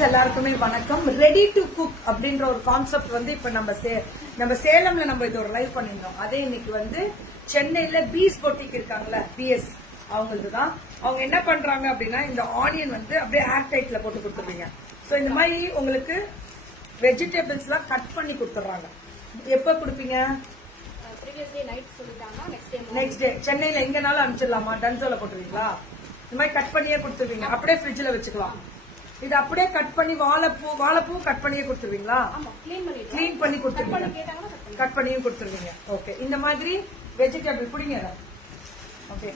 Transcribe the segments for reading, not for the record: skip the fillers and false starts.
Friends எல்லாருக்குமே வணக்கம். Ready to cook அப்படின்ற ஒரு கான்செப்ட் வந்து இப்ப நம்ம சேலம்ல நம்ம இது ஒரு லைவ் பண்ணிருந்தோம். அதே இன்னைக்கு வந்து சென்னையில பீஸ் பொட்டிக் இருக்காங்கல்ல, பிஎஸ் அவங்களுக்கு தான். அவங்க என்ன பண்றாங்க அப்படின்னா, இந்த ஆனியன் வந்து அப்படியே ஏர் டைட்ல போட்டு கொடுத்துருவீங்க. சோ இந்த மாதிரி உங்களுக்கு வெஜிடபிள்ஸ் எல்லாம் கட் பண்ணி கொடுத்துறாங்க. எப்ப கொடுப்பீங்க? நெக்ஸ்ட் டே சென்னையில எங்கனாலும் அனுப்பிச்சிடலாமா? டன்சோல போட்டுருவீங்களா? இந்த மாதிரி கட் பண்ணியே கொடுத்துருவீங்க. அப்படியே ஃப்ரிட்ஜ்ல வச்சுக்கலாம். இது அப்படியே கட் பண்ணி வாழைப்பூ கட் பண்ணியே கொடுத்துருவீங்களா? கிளீன் பண்ணி கொடுத்துருவீங்க. கட் பண்ணியும் கொடுத்துருவீங்க. ஓகே, இந்த மாதிரி வெஜிடபிள் பிடிங்க. ஓகே,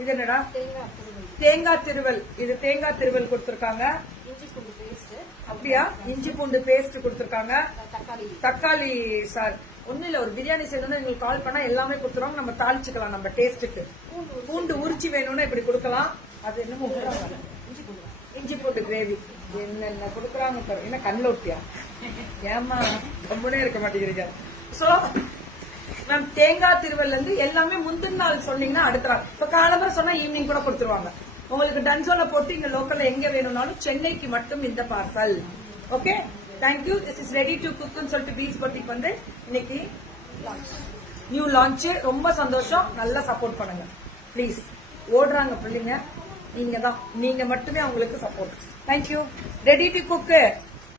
இது என்னடா? தேங்காய் திருவல். இது தேங்காய் திருவல் கொடுத்துருக்காங்க. அப்படியா? இஞ்சி பூண்டு பேஸ்ட் கொடுத்துருக்காங்க. தக்காளி சார் ஒண்ணு இல்ல, ஒரு பிரியாணி செய்யணும்னா எங்களுக்கு கால் பண்ணா எல்லாமே கொடுத்துருவாங்க. நம்ம தாளிச்சுக்கலாம் நம்ம டேஸ்ட்டுக்கு. பூண்டு உரிச்சி வேணும்னா இப்படி கொடுக்கலாம். அது என்னமோ இஞ்சி பூண்டு கிரேவி என்னென்ன கொடுக்குறாங்க பாரு. என்ன கண்ணில் ஒட்டியா? ஏமா ரொம்பனே இருக்க மாட்டேங்கிறீங்க. சோ மேம் தேங்காய் திருவல்ல இருந்து எல்லாமே முந்தின நாள் சொன்னீங்கன்னா அடுத்த நாள், இப்ப காலம்பரம் சொன்னா ஈவினிங் கூட கொடுத்துருவாங்க. உங்களுக்கு டன்சோல போட்டு இங்க லோக்கல்ல எங்க வேணும்னாலும் சென்னைக்கு மட்டும் இந்த parcel. Okay, thank you. This is ready to குக்னு சொல்லிட்டு பீஸ் பொட்டிக் வந்து இன்னைக்கு நியூ லான்ச். ரொம்ப சந்தோஷம். நல்லா சப்போர்ட் பண்ணுங்க ப்ளீஸ். ஓடுறாங்க பிள்ளைங்க, நீங்க தான். நீங்க மட்டுமே அவங்களுக்கு support. Thank you. Ready to cook.